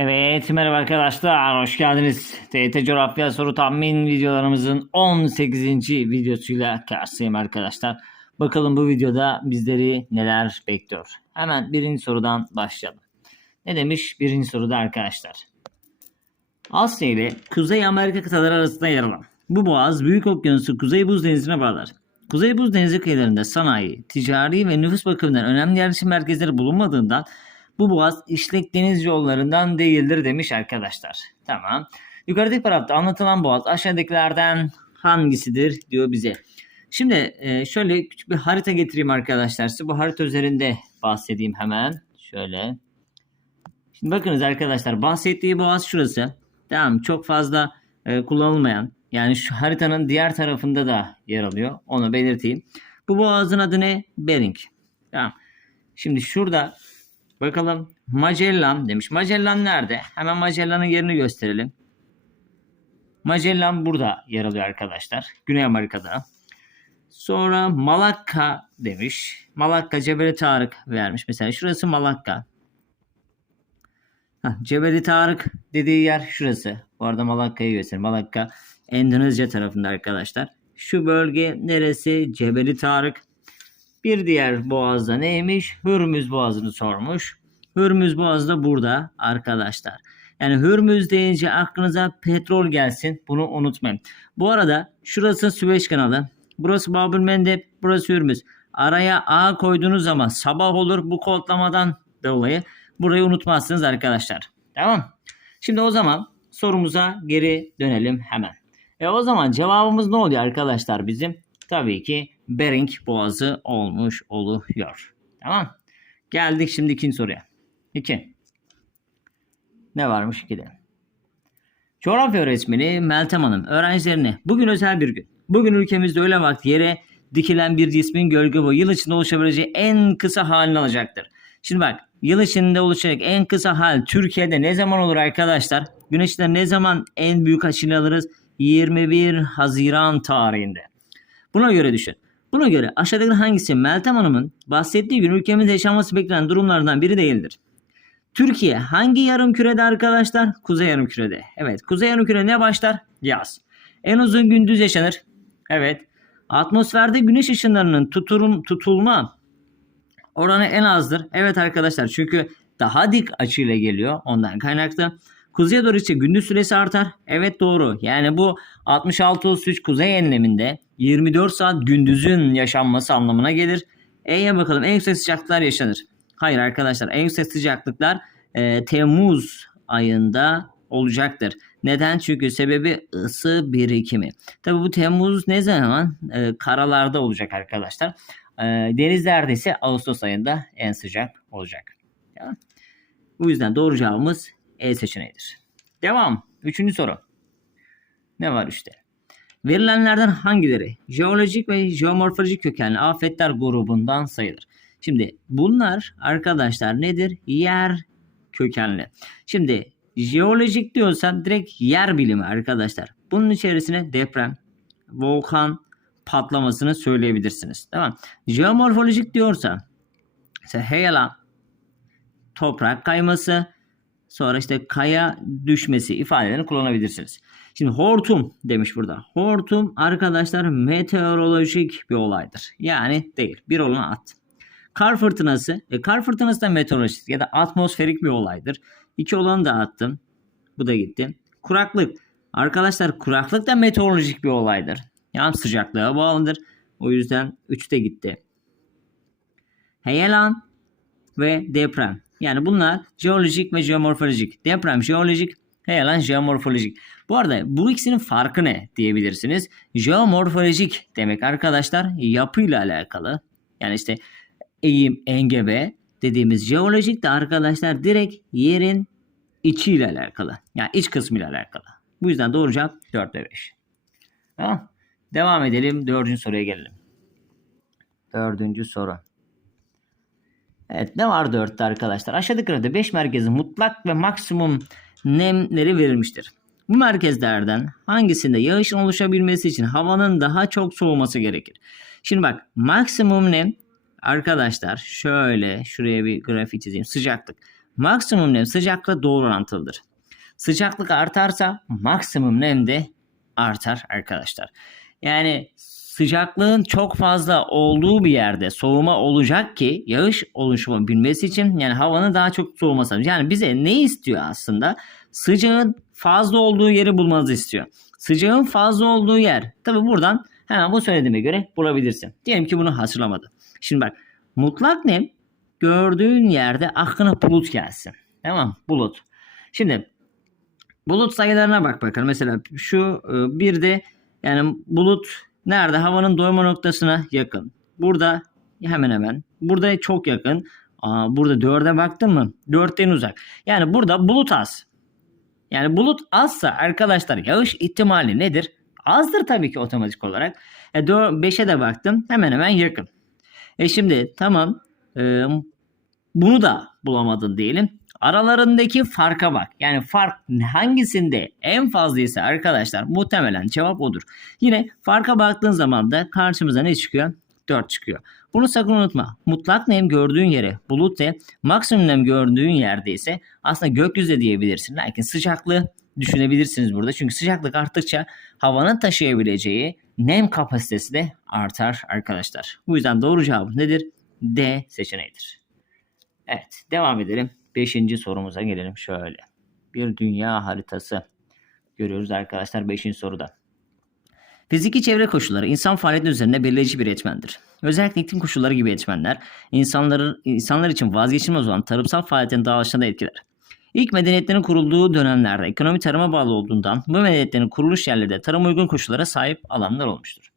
Evet merhaba arkadaşlar hoş geldiniz. TYT Coğrafya Soru Tahmin videolarımızın 18. videosuyla karşıyım arkadaşlar. Bakalım bu videoda bizleri neler bekliyor. Hemen birinci sorudan başlayalım. Ne demiş birinci soruda arkadaşlar. Asya ile Kuzey Amerika kıtaları arasında yer alan bu boğaz Büyük Okyanusu Kuzey Buz Denizi'ne bağlar. Kuzey Buz Denizi kıyılarında sanayi, ticari ve nüfus bakımından önemli yerleşim merkezleri bulunmadığından bu boğaz işlek deniz yollarından değildir demiş arkadaşlar. Tamam. Yukarıdaki tarafta anlatılan boğaz aşağıdakilerden hangisidir diyor bize. Şimdi e, şöyle küçük bir harita getireyim arkadaşlar size. Bu harita üzerinde bahsedeyim hemen. Şöyle. Şimdi bakınız arkadaşlar bahsettiği boğaz şurası. Tamam çok fazla e, kullanılmayan yani şu haritanın diğer tarafında da yer alıyor. Onu belirteyim. Bu boğazın adı ne? Bering. Tamam. Şimdi şurada bakalım Magellan demiş. Magellan nerede? Hemen Magellan'ın yerini gösterelim. Magellan burada yer alıyor arkadaşlar. Güney Amerika'da. Sonra Malakka demiş. Malakka Cebeli Tarık vermiş. Mesela şurası Malakka. Heh, Cebeli Tarık dediği yer şurası. Bu arada Malakka'yı göstereyim. Malakka Endonezya tarafında arkadaşlar. Şu bölge neresi? Cebeli Tarık. Bir diğer boğazda neymiş? Hürmüz Boğazı'nı sormuş. Hürmüz Boğazı da burada arkadaşlar. Yani Hürmüz deyince aklınıza petrol gelsin. Bunu unutmayın. Bu arada şurası Süveyş kanalı. Burası Babül Mendeb. Burası Hürmüz. Araya A koyduğunuz zaman sabah olur bu kodlamadan dolayı. Burayı unutmazsınız arkadaşlar. Tamam. Şimdi o zaman sorumuza geri dönelim hemen. E o zaman cevabımız ne oluyor arkadaşlar bizim? Tabii ki Bering Boğazı olmuş oluyor. Tamam. Geldik şimdi ikinci soruya. 2. Ne varmış 2'de? Coğrafya öğretmeni Meltem Hanım öğrencilerine bugün özel bir gün. Bugün ülkemizde öğle vakti yere dikilen bir cismin gölge boyu yıl içinde oluşabileceği en kısa halini alacaktır. Şimdi bak yıl içinde oluşacak en kısa hal Türkiye'de ne zaman olur arkadaşlar? Güneşte ne zaman en büyük açını alırız? 21 Haziran tarihinde. Buna göre düşün. Buna göre aşağıdaki hangisi Meltem Hanım'ın bahsettiği gün ülkemizde yaşanması beklenen durumlardan biri değildir? Türkiye hangi yarım kürede arkadaşlar? Kuzey yarım kürede. Evet kuzey yarım kürede ne başlar? Yaz. En uzun gündüz yaşanır. Evet. Atmosferde güneş ışınlarının tuturum, tutulma oranı en azdır. Evet arkadaşlar çünkü daha dik açıyla geliyor ondan kaynaklı. Kuzeye doğru ise gündüz süresi artar. Evet doğru. Yani bu 66-33 kuzey enleminde 24 saat gündüzün yaşanması anlamına gelir. E'ye bakalım en yüksek sıcaklıklar yaşanır. Hayır arkadaşlar en yüksek sıcaklıklar e, Temmuz ayında olacaktır. Neden? Çünkü sebebi ısı birikimi. Tabi bu Temmuz ne zaman? E, karalarda olacak arkadaşlar. E, denizlerde ise Ağustos ayında en sıcak olacak. Tamam. Bu yüzden doğru cevabımız E seçeneğidir. Devam. Üçüncü soru. Ne var işte? Verilenlerden hangileri jeolojik ve jeomorfolojik kökenli afetler grubundan sayılır? Şimdi bunlar arkadaşlar nedir? Yer kökenli. Şimdi jeolojik diyorsan direkt yer bilimi arkadaşlar. Bunun içerisine deprem, volkan patlamasını söyleyebilirsiniz. Tamam. Jeomorfolojik diyorsa mesela toprak kayması, sonra işte kaya düşmesi ifadelerini kullanabilirsiniz. Şimdi hortum demiş burada. Hortum arkadaşlar meteorolojik bir olaydır. Yani değil. Bir olan at. Kar fırtınası. E, kar fırtınası da meteorolojik ya da atmosferik bir olaydır. İki olanı da attım. Bu da gitti. Kuraklık. Arkadaşlar kuraklık da meteorolojik bir olaydır. Yani sıcaklığa bağlıdır. O yüzden 3 de gitti. Heyelan ve deprem. Yani bunlar jeolojik ve jeomorfolojik. Deprem jeolojik, heyelan jeomorfolojik. Bu arada bu ikisinin farkı ne diyebilirsiniz. Jeomorfolojik demek arkadaşlar yapıyla alakalı. Yani işte eğim, engebe dediğimiz jeolojik de arkadaşlar direkt yerin içiyle alakalı. Yani iç kısmıyla alakalı. Bu yüzden doğru cevap 4 ve 5. Tamam. Devam edelim. Dördüncü soruya gelelim. Dördüncü soru. Evet ne var dörtte arkadaşlar? Aşağıdaki 5 merkezin mutlak ve maksimum nemleri verilmiştir. Bu merkezlerden hangisinde yağışın oluşabilmesi için havanın daha çok soğuması gerekir? Şimdi bak maksimum nem arkadaşlar şöyle şuraya bir grafik çizeyim. Sıcaklık. maksimum nem sıcaklıkla doğru orantılıdır. Sıcaklık artarsa maksimum nem de artar arkadaşlar. Yani sıcaklığın çok fazla olduğu bir yerde soğuma olacak ki yağış oluşabilmesi için yani havanın daha çok soğuması lazım. Yani bize ne istiyor aslında? Sıcağın fazla olduğu yeri bulmanızı istiyor. Sıcağın fazla olduğu yer. Tabi buradan hemen bu söylediğime göre bulabilirsin. Diyelim ki bunu hatırlamadın. Şimdi bak mutlak nem gördüğün yerde aklına bulut gelsin. Tamam bulut. Şimdi bulut sayılarına bak bakalım. Mesela şu e, bir de yani bulut nerede? Havanın doyma noktasına yakın. Burada hemen hemen. Burada çok yakın. Aa, burada dörde baktın mı? Dörtten uzak. Yani burada bulut az. Yani bulut azsa arkadaşlar yağış ihtimali nedir? Azdır tabii ki otomatik olarak. E, 5'e de baktım hemen hemen yakın. E şimdi tamam e, bunu da bulamadın diyelim. Aralarındaki farka bak. Yani fark hangisinde en fazlaysa arkadaşlar muhtemelen cevap odur. Yine farka baktığın zaman da karşımıza ne çıkıyor? 4 çıkıyor. Bunu sakın unutma. Mutlak nem gördüğün yere bulut ve maksimum nem gördüğün yerde ise aslında gökyüzü diyebilirsin. Lakin sıcaklığı düşünebilirsiniz burada. Çünkü sıcaklık arttıkça havanın taşıyabileceği nem kapasitesi de artar arkadaşlar. Bu yüzden doğru cevabımız nedir? D seçeneğidir. Evet devam edelim. Beşinci sorumuza gelelim şöyle. Bir dünya haritası görüyoruz arkadaşlar beşinci soruda. Fiziki çevre koşulları insan faaliyetinin üzerinde belirleyici bir etmendir. Özellikle iklim koşulları gibi etmenler insanların insanlar için vazgeçilmez olan tarımsal faaliyetin dağılışına da etkiler. İlk medeniyetlerin kurulduğu dönemlerde ekonomi tarıma bağlı olduğundan bu medeniyetlerin kuruluş yerleri de tarım uygun koşullara sahip alanlar olmuştur.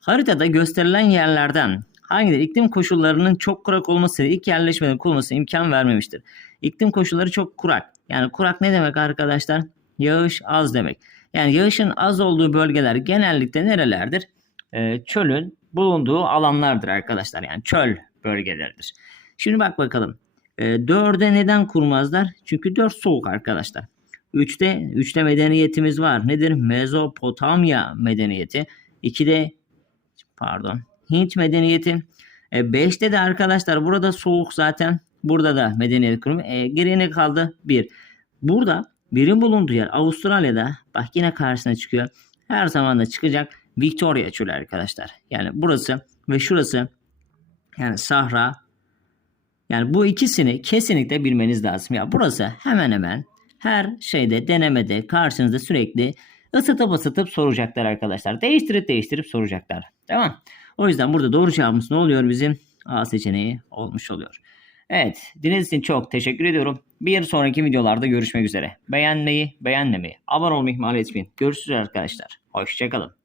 Haritada gösterilen yerlerden hangileri iklim koşullarının çok kurak olması ve ilk yerleşmelerin kurulmasına imkan vermemiştir? İklim koşulları çok kurak. Yani kurak ne demek arkadaşlar? Yağış az demek. Yani yağışın az olduğu bölgeler genellikle nerelerdir? Ee, çölün bulunduğu alanlardır arkadaşlar. Yani çöl bölgeleridir. Şimdi bak bakalım. Ee, dörde neden kurmazlar? Çünkü dört soğuk arkadaşlar. Üçte, üçte medeniyetimiz var. Nedir? Mezopotamya medeniyeti. İkide pardon Hint medeniyeti. E, beşte de arkadaşlar burada soğuk zaten. Burada da medeniyet kurumu. E, geriye ne kaldı? Bir. Burada birin bulunduğu yer Avustralya'da bak yine karşısına çıkıyor. Her zaman da çıkacak Victoria çölü arkadaşlar. Yani burası ve şurası yani Sahra yani bu ikisini kesinlikle bilmeniz lazım. Ya burası hemen hemen her şeyde denemede karşınızda sürekli ısıtıp ısıtıp soracaklar arkadaşlar. Değiştirip değiştirip soracaklar. Tamam. O yüzden burada doğru cevabımız ne oluyor bizim? A seçeneği olmuş oluyor. Evet dinlediğiniz için çok teşekkür ediyorum. Bir sonraki videolarda görüşmek üzere. Beğenmeyi, beğenmemeyi, abone olmayı ihmal etmeyin. Görüşürüz arkadaşlar. Hoşçakalın.